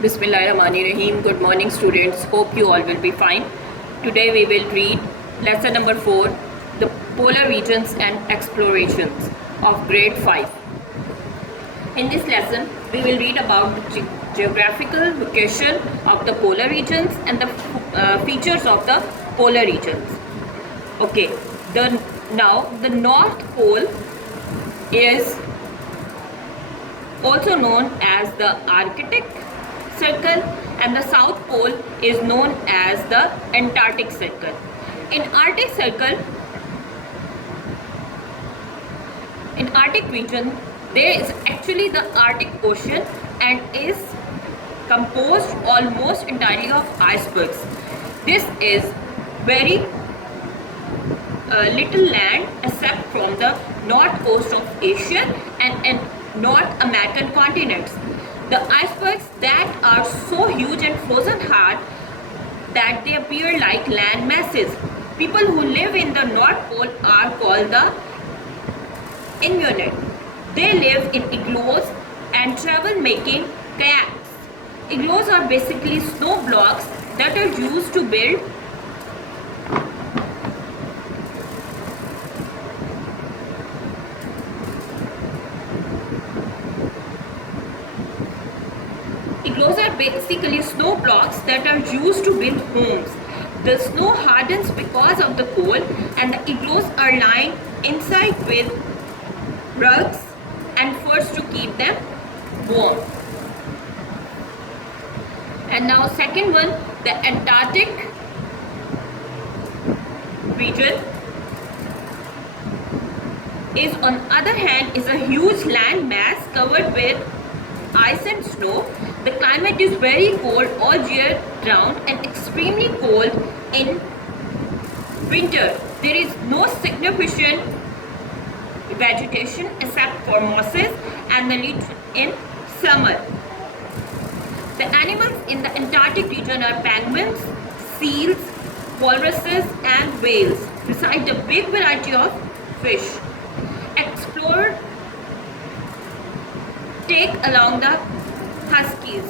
Bismillahirrahmanirrahim. Good morning, students. Hope you all will be fine. Today we will read lesson number 4, the polar regions and explorations of grade 5. In this lesson, we will read about the geographical location of the polar regions and the features of the polar regions. Okay, now the North Pole is also known as the Arctic Circle, and the South Pole is known as the Antarctic Circle. In Arctic region, there is actually the Arctic Ocean and is composed almost entirely of icebergs. This is very little land except from the north coast of Asia and North American continents. The icebergs that are so huge and frozen hard that they appear like land masses. People who live in the North Pole are called the Inuit. They live in igloos and travel making kayaks. Igloos are basically snow blocks that are used to build Igloos are basically snow blocks that are used to build homes. The snow hardens because of the cold, and the igloos are lined inside with rugs and furs to keep them warm. And now second one, the Antarctic region is on other hand is a huge land mass covered with ice and snow. The climate is very cold all year round and extremely cold in winter. There is no significant vegetation except for mosses and the leaves in summer. The animals in the Antarctic region are penguins, seals, walruses and whales, besides a big variety of fish. Explorers take along the huskies,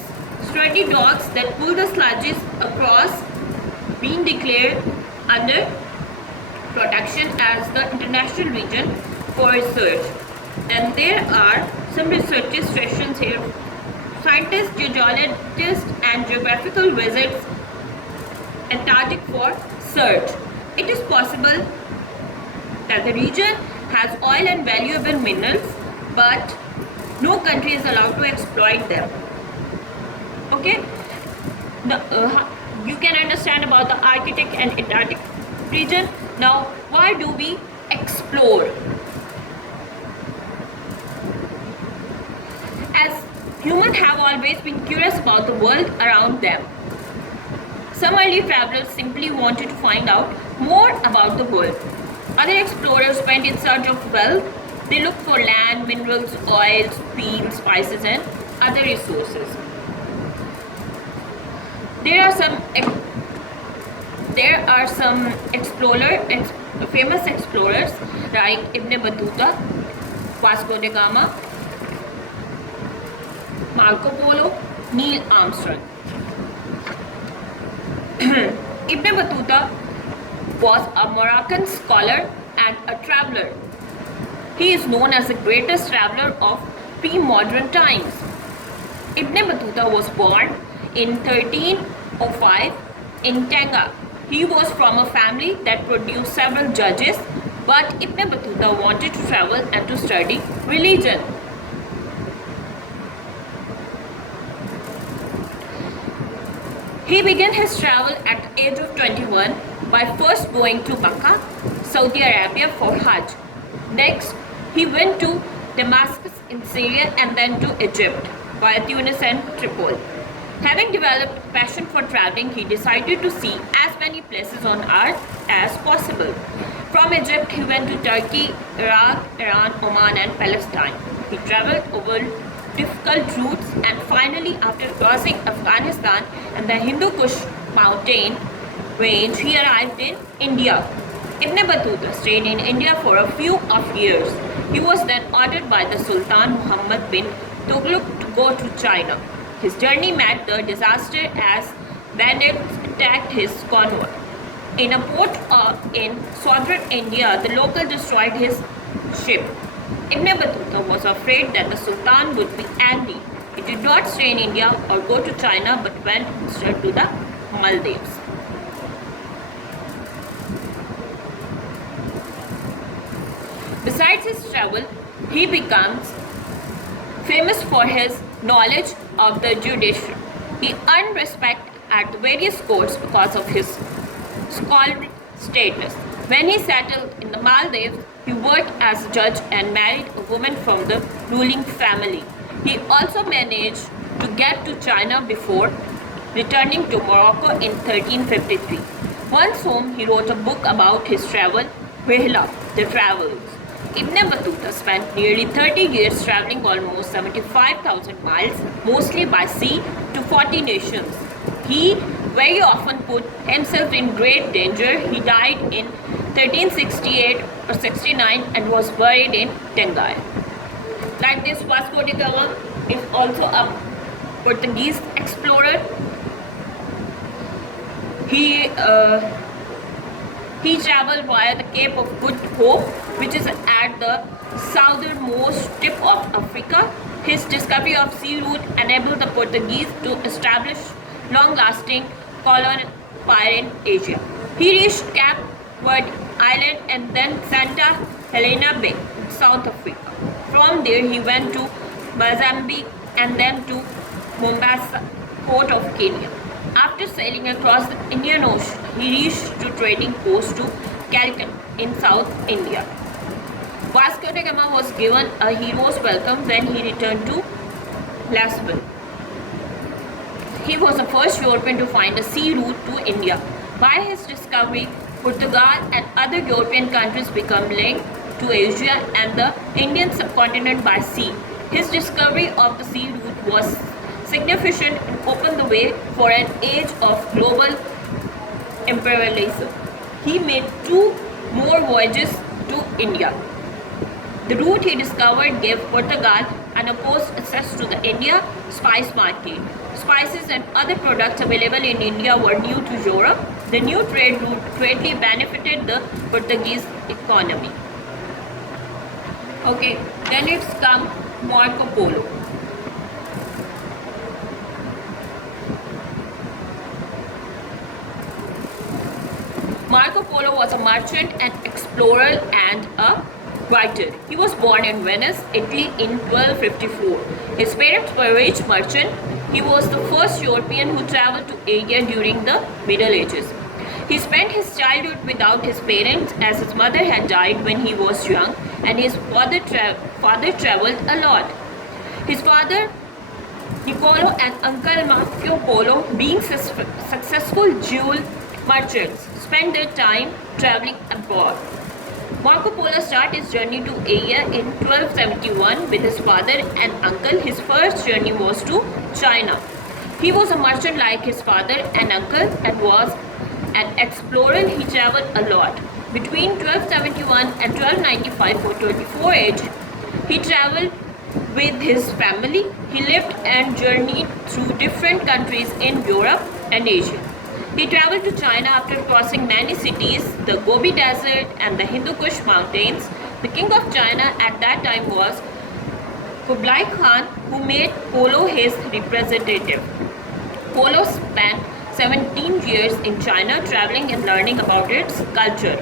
sturdy dogs that pull the sledges across, being declared under protection as the international region for research. And there are some research stations here. Scientists, geologists and geographical visits Antarctic for search. It is possible that the region has oil and valuable minerals, but no country is allowed to exploit them. Okay, you can understand about the Arctic and Antarctic region. Now, why do we explore? As humans have always been curious about the world around them. Some early travelers simply wanted to find out more about the world. Other explorers went in search of wealth. They looked for land, minerals, oils, fields, spices and other resources. There are some famous explorers like Ibn Battuta, Vasco da Gama, Marco Polo, Neil Armstrong. Ibn Battuta was a Moroccan scholar and a traveler. He is known as the greatest traveler of pre-modern times. Ibn Battuta was born in 1305 in Tanga. He was from a family that produced several judges, but Ibn Battuta wanted to travel and to study religion. He began his travel at the age of 21 by first going to Mecca, Saudi Arabia for Hajj. Next, he went to Damascus in Syria and then to Egypt via Tunis and Tripoli. Having developed a passion for traveling, he decided to see as many places on earth as possible. From Egypt, he went to Turkey, Iraq, Iran, Oman and Palestine. He traveled over difficult routes and finally, after crossing Afghanistan and the Hindu Kush mountain range, he arrived in India. Ibn Battuta stayed in India for a few of years. He was then ordered by the Sultan Muhammad bin Tughlaq to go to China. His journey met the disaster as bandits attacked his convoy. In a port in southern India, the local destroyed his ship. Ibn Battuta was afraid that the Sultan would be angry. He did not stay in India or go to China but went instead to the Maldives. Besides his travel, he becomes famous for his knowledge of the judiciary. He earned respect at the various courts because of his scholarly status. When he settled in the Maldives, he worked as a judge and married a woman from the ruling family. He also managed to get to China before returning to Morocco in 1353. Once home, he wrote a book about his travel, Rihla, the Travels. Ibn Battuta spent nearly 30 years traveling almost 75,000 miles, mostly by sea, to 40 nations. He very often put himself in great danger. He died in 1368 or 69 and was buried in Tengai. Like this, Vasco da Gama is also a Portuguese explorer. He traveled via the Cape of Good Hope, which is at the southernmost tip of Africa. His discovery of sea route enabled the Portuguese to establish long-lasting colony in Asia. He reached Cape Verde Island and then Santa Helena Bay, South Africa. From there, he went to Mozambique and then to Mombasa, port of Kenya. After sailing across the Indian Ocean, he reached to trading post to Calicut in South India. Vasco da Gama was given a hero's welcome when he returned to Lisbon. He was the first European to find a sea route to India. By his discovery, Portugal and other European countries became linked to Asia and the Indian subcontinent by sea. His discovery of the sea route was significant and opened the way for an age of global imperialism. He made 2 more voyages to India. The route he discovered gave Portugal unopposed access to the India spice market. Spices and other products available in India were new to Europe. The new trade route greatly benefited the Portuguese economy. Okay, then it's come Marco Polo. Marco Polo was a merchant and explorer and a writer. He was born in Venice, Italy in 1254. His parents were rich merchants. He was the first European who traveled to Asia during the Middle Ages. He spent his childhood without his parents as his mother had died when he was young and his father traveled a lot. His father, Niccolo, and uncle Marco Polo, being successful jewel merchants, spent their time traveling abroad. Marco Polo started his journey to Asia in 1271 with his father and uncle. His first journey was to China. He was a merchant like his father and uncle and was an explorer. He traveled a lot. Between 1271 and 1295, for 24 age, he traveled with his family. He lived and journeyed through different countries in Europe and Asia. He traveled to China after crossing many cities, the Gobi Desert and the Hindu Kush Mountains. The king of China at that time was Kublai Khan, who made Polo his representative. Polo spent 17 years in China traveling and learning about its culture.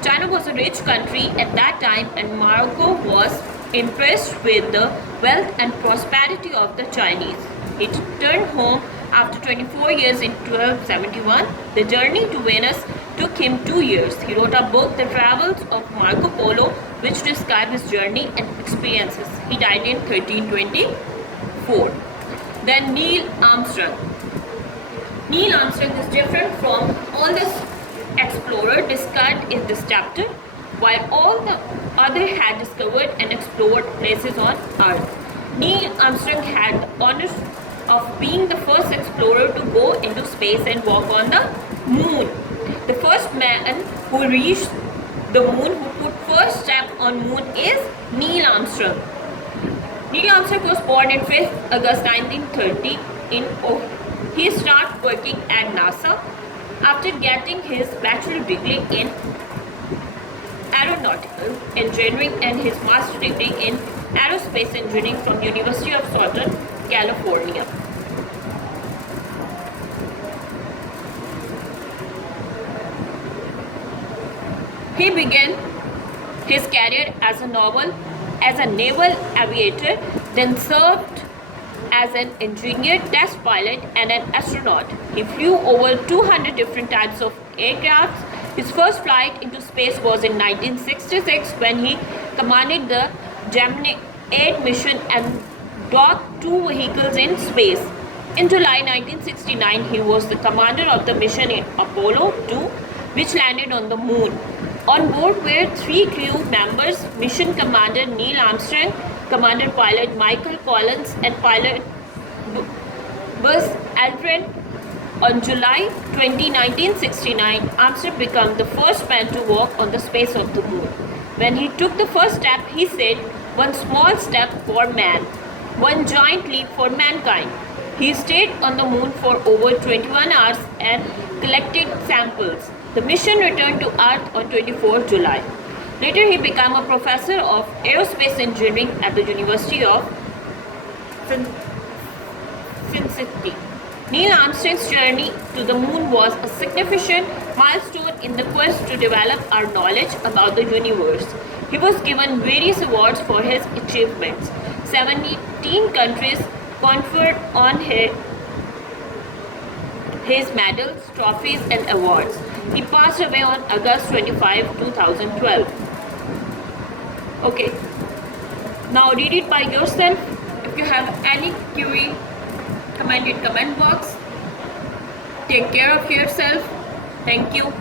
China was a rich country at that time and Morocco was impressed with the wealth and prosperity of the Chinese. He returned home after 24 years in 1271. The journey to Venice took him 2 years. He wrote a book, The Travels of Marco Polo, which describes his journey and experiences. He died in 1324. Then Neil Armstrong. Neil Armstrong is different from all the explorers described in this chapter, while all the others had discovered and explored places on Earth. Neil Armstrong had the honor of being the first explorer to go into space and walk on the moon. The first man who reached the moon, who put first step on moon, is Neil Armstrong. Neil Armstrong was born on 5th August 1930 in he started working at NASA after getting his bachelor degree in aeronautical engineering and his master degree in aerospace engineering from University of Southern California. He began his career as a naval aviator, then served as an engineer, test pilot, and an astronaut. He flew over 200 different types of aircraft. His first flight into space was in 1966 when he commanded the Gemini 8 mission and docked two vehicles in space. In July 1969, he was the commander of the mission in Apollo 2, which landed on the moon. On board were three crew members: mission commander Neil Armstrong, commander pilot Michael Collins, and pilot Buzz Aldrin. On July 20, 1969, Armstrong became the first man to walk on the space of the moon. When he took the first step, he said, "One small step for man, one giant leap for mankind." He stayed on the moon for over 21 hours and collected samples. The mission returned to Earth on 24 July. Later, he became a professor of aerospace engineering at the University of Cincinnati. Neil Armstrong's journey to the moon was a significant milestone in the quest to develop our knowledge about the universe. He was given various awards for his achievements. 17 countries conferred on his medals, trophies, and awards. He passed away on August 25, 2012. Okay, now read it by yourself. If you have any query, comment in comment box. Take care of yourself. Thank you.